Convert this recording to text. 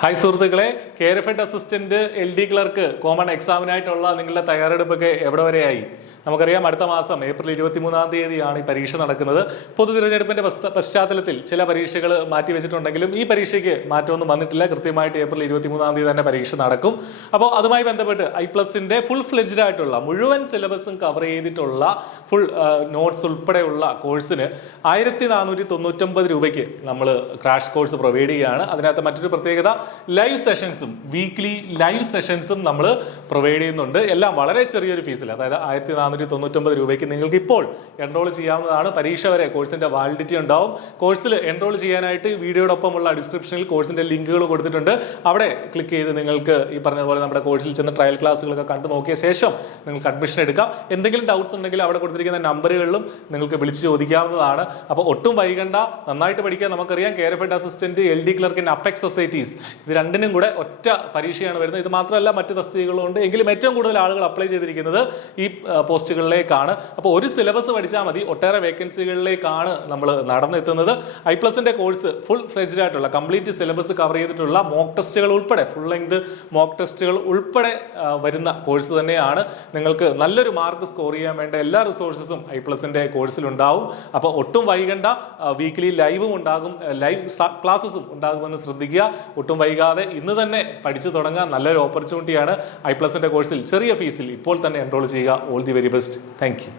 Hi സുഹൃത്തുക്കളെ, Carefed assistant LD clerk common എക്സാമിനായിട്ടുള്ള നിങ്ങളുടെ തയ്യാറെടുപ്പൊക്കെ എവിടെ വരെയായി? നമുക്കറിയാം, അടുത്ത മാസം ഏപ്രിൽ 23-ാം തീയതിയാണ് ഈ പരീക്ഷ നടക്കുന്നത്. പൊതു തിരഞ്ഞെടുപ്പിന്റെ പശ്ചാത്തലത്തിൽ ചില പരീക്ഷകൾ മാറ്റിവെച്ചിട്ടുണ്ടെങ്കിലും ഈ പരീക്ഷയ്ക്ക് മാറ്റമൊന്നും വന്നിട്ടില്ല. കൃത്യമായിട്ട് ഏപ്രിൽ 23-ാം തീയതി തന്നെ പരീക്ഷ നടക്കും. അപ്പോൾ അതുമായി ബന്ധപ്പെട്ട് I+ന്റെ ഫുൾ ഫ്ലെഡ്ജ്ഡ് ആയിട്ടുള്ള മുഴുവൻ സിലബസും കവർ ചെയ്തിട്ടുള്ള ഫുൾ നോട്ട്സ് ഉൾപ്പെടെയുള്ള കോഴ്സിന് 1499 രൂപയ്ക്ക് നമ്മൾ ക്രാഷ് കോഴ്സ് പ്രൊവൈഡ് ചെയ്യുകയാണ്. അതിനകത്ത് മറ്റൊരു പ്രത്യേകത, ലൈവ് സെഷൻസും വീക്ക്ലി ലൈവ് സെഷൻസും നമ്മൾ പ്രൊവൈഡ് ചെയ്യുന്നുണ്ട്. എല്ലാം വളരെ ചെറിയൊരു ഫീസിൽ, അതായത് 1499 രൂപയ്ക്ക് നിങ്ങൾക്ക് ഇപ്പോൾ എൻറോൾ ചെയ്യാവുന്നതാണ്. പരീക്ഷ വരെ കോഴ്സിന്റെ വാലിഡിറ്റി ഉണ്ടാവും. കോഴ്സിൽ എൻറോൾ ചെയ്യാനായിട്ട് വീഡിയോടൊപ്പമുള്ള ഡിസ്ക്രിപ്ഷനിൽ കോഴ്സിന്റെ ലിങ്കുകൾ കൊടുത്തിട്ടുണ്ട്. അവിടെ ക്ലിക്ക് ചെയ്ത് നിങ്ങൾക്ക് ഈ പറഞ്ഞ പോലെ നമ്മുടെ കോഴ്സിൽ ചെന്ന് ട്രയൽ ക്ലാസ്സുകളൊക്കെ കണ്ടു നോക്കിയ ശേഷം നിങ്ങൾക്ക് അഡ്മിഷൻ എടുക്കാം. എന്തെങ്കിലും ഡൗട്ട്സ് ഉണ്ടെങ്കിൽ അവിടെ കൊടുത്തിരിക്കുന്ന നമ്പറുകളിലും നിങ്ങൾക്ക് വിളിച്ച് ചോദിക്കാവുന്നതാണ്. അപ്പോൾ ഒട്ടും വൈകണ്ട, നന്നായിട്ട് പഠിക്കുക. നമുക്കറിയാം, Carefed assistant, LD ക്ലർക്കിന്റെ apex societies, ഇത് രണ്ടിനും കൂടെ ഒറ്റ പരീക്ഷയാണ് വരുന്നത്. ഇത് മാത്രമല്ല, മറ്റ് തസ്തികകളും ഉണ്ട്. എങ്കിലും ഏറ്റവും കൂടുതൽ ആളുകൾ അപ്ലൈ ചെയ്തിരിക്കുന്നത് ഈ പോസ്റ്റുകളിലേക്കാണ്. അപ്പോൾ ഒരു സിലബസ് പഠിച്ചാൽ മതി, ഒട്ടേറെ വേക്കൻസികളിലേക്കാണ് നമ്മൾ നടന്നെത്തുന്നത്. I+ന്റെ കോഴ്സ് ഫുൾ ഫ്ലെഡ്ജ്ഡ് ആയിട്ടുള്ള കംപ്ലീറ്റ് സിലബസ് കവർ ചെയ്തിട്ടുള്ള മോക്ക് ടെസ്റ്റുകൾ ഉൾപ്പെടെ, ഫുൾ ലെങ്ത് മോക്ക് ടെസ്റ്റുകൾ ഉൾപ്പെടെ വരുന്ന കോഴ്സ് തന്നെയാണ്. നിങ്ങൾക്ക് നല്ലൊരു മാർക്ക് സ്കോർ ചെയ്യാൻ വേണ്ട എല്ലാ റിസോഴ്സസും I+ന്റെ കോഴ്സിലുണ്ടാവും. അപ്പോൾ ഒട്ടും വൈകണ്ട, വീക്ക്ലി ലൈവും ഉണ്ടാകും, ലൈവ് ക്ലാസ്സസും ഉണ്ടാകുമെന്ന് ശ്രദ്ധിക്കുക. ഒട്ടും വൈകാതെ ഇന്ന് തന്നെ പഠിച്ചു തുടങ്ങാൻ നല്ലൊരു ഓപ്പർച്യൂണിറ്റിയാണ്. I+ന്റെ കോഴ്സിൽ ചെറിയ ഫീസിൽ ഇപ്പോൾ തന്നെ എൻറോൾ ചെയ്യുക. All the very best. Thank you.